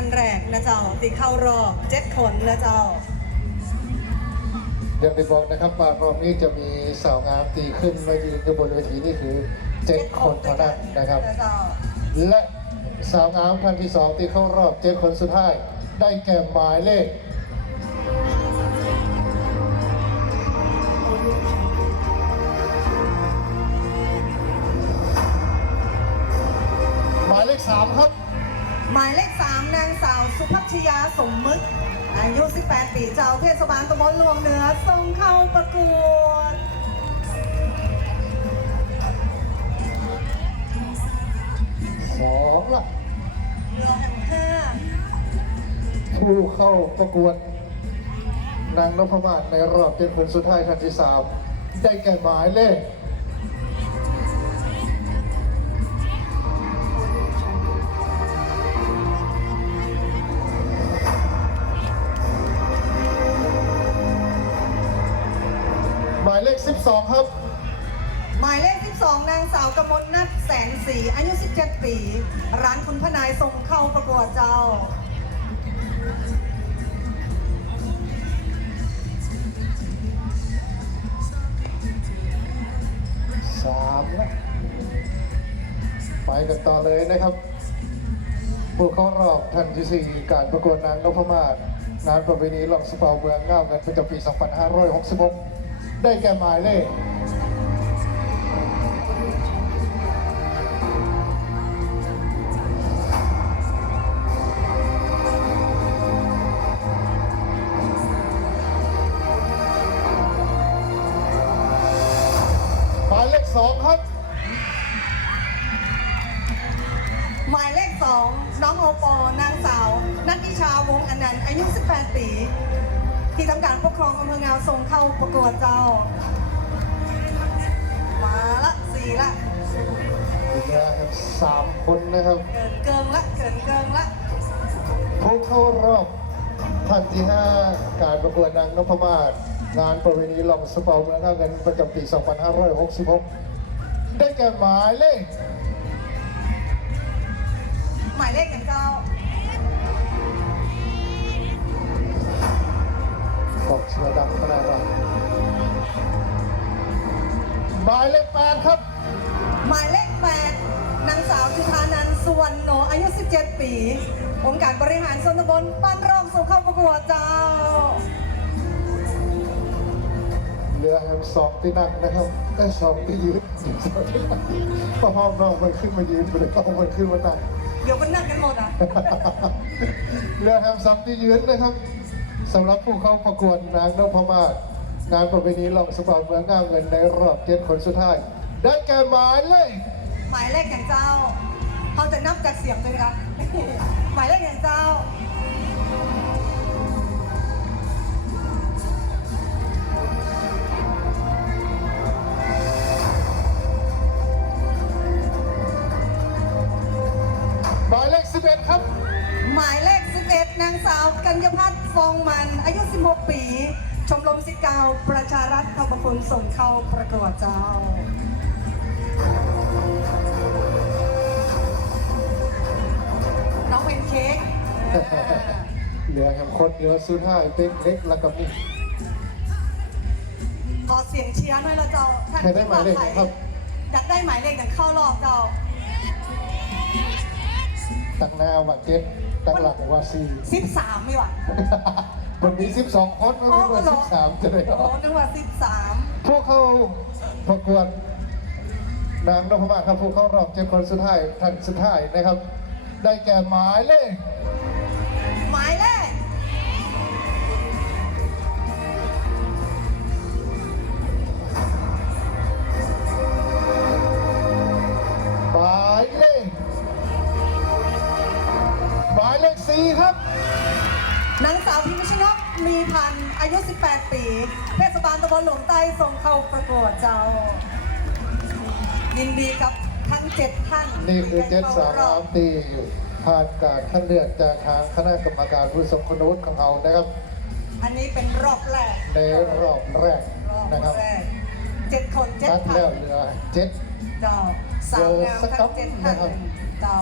ทันแรกสาวงามทันแรกนะเจ้าตีเข้ารอบเจ็ดคนนะเจ้าอย่างที่บอกนะครับว่ารอบนี้จะมีสาวงามตีขึ้นมายืนอยู่บนเวทีนี่คือเจ็ดคนเท่านั้นนะครับนะเจ้าและสาวงามท่านที่สองที่เข้ารอบเจ็ดคนสุดท้ายได้แก่หมายเลข สาวสุพัชยาสมมึก อายุ 18 ปีเจ้าเทศบาลตำบลหลวงเหนือส่งเข้าประกวดสองละเรือแห่งห้าผู้เข้าประกวด นางนพมาศในรอบเจ็ดคนสุดท้ายท่านที่สามได้แก่หมายเลขายเลข 12 ครับ หมายเลข 12 นางสาวกมลนัทแสนศรีอายุ 17 ปี ร้านคุณพนายส่งเข้าประกวดเจ้า สามนะไปกันต่อเลยนะครับ ผู้เข้ารอบท่านที่สี่การประกวดนางนพมาศงานประเพณีหลองสเปาเมืองเง่ากันประจำปี 2566 ได้แก่หมายเลขหมายเลขสองครับ หมายเลข2น้องโอปอ นางสาว นัทนิชาวงอนันต์อายุ 18 ปี ที่ทำการปกครองอำเภองาวส่งเข้าประกวดเจ้า มาละสี่ละอีกแล้วครับสามคนนะครับ เกินเกิงละเกินเกิงละผู้เข้ารอบท่านที่ 5 การประกวดนางนพมาศงานประเพณีลองสเปาเมืองเง่ากันประจำปี 2566 ได้แก่หมายเลข หมายเลขอย่างเจ้า หมายเลข8นางสาวจุธานันท์สุวรรณโนอายุ 17 ปี องค์การบริหารส่วนตำบลบ้านร่องส่งเข้าประกวดเจ้าเหลือแฮมสองที่นั่งนะครับได้สองที่ยืนสองที่นั่งพอห้องน้องมันขึ้นมายืนไปเลยต้องมันขึ้นมานั่งเดี๋ยวมันนั่งกันหมดอะ เรือแฮมซัมที่ยืนนะครับสำหรับผู้เข้าประกวดนางนพมาศงานประเพณีลองสปอร์ตเมืองง่าเงินในรอบเจ็ดคนสุดท้าย ได้แก่หมายเลขหมายเลขอย่างเจ้า เขาจะนับจากเสียงเลยนะหมายเลขอย่างเจ้า หมายเลขสิบเอ็ดครับ หมายเลข 11 นางสาว กัญญพัฒน์ฟองมัน อายุ 16 ปี ชมรมสิทธิ์เก่าประชารัฐเข้าประคุณส่งเข้าประกวดเจ้า คนเหลือสุดท้ายเป็นเล็กแล้วก็มีขอเสียงเชียร์หน่อยละเจ้าท่นใครได้หมายเลขครับอยากได้หมายเลขอย่างเข้ารอบเจ้าตั้งหน้าว่าเจ็ดตั้งหลังว่าสี่13ไม่หวะวันนี้สิบสองคนไม่รู้ว่าสิบสามจะได้โอ้หรอนึกว่า13พวกเขาประกวดนางนพมาศครับพวกเขารอบเจ็ดคนสุดท้ายท่านสุดท้ายนะครับ ได้แก่หมายเลข เลขสี่ครับ นางสาวพิมพ์ชนกมีพันธ์อายุ 18 ปีเทศบาลตำบลหลวงใต้ส่งเข้าประกวดเจ้า ยินดีกับทั้งเจ็ดท่านนี่คือเจ็ดสาวรงาอบมตีผ่านการคัดเลือกจากทางคณะกรรมการผู้ทรงคุณวุฒิของเรานะครับ อันนี้เป็นรอบแรกในรอบแรกรอบนะครับแรกเจ็ดคนเจ็ดคัดท่าแล้วนเหลือเจ็ด เจ้าสาวงามทั้งเจ็ดท่านเจอสักครับเจ้า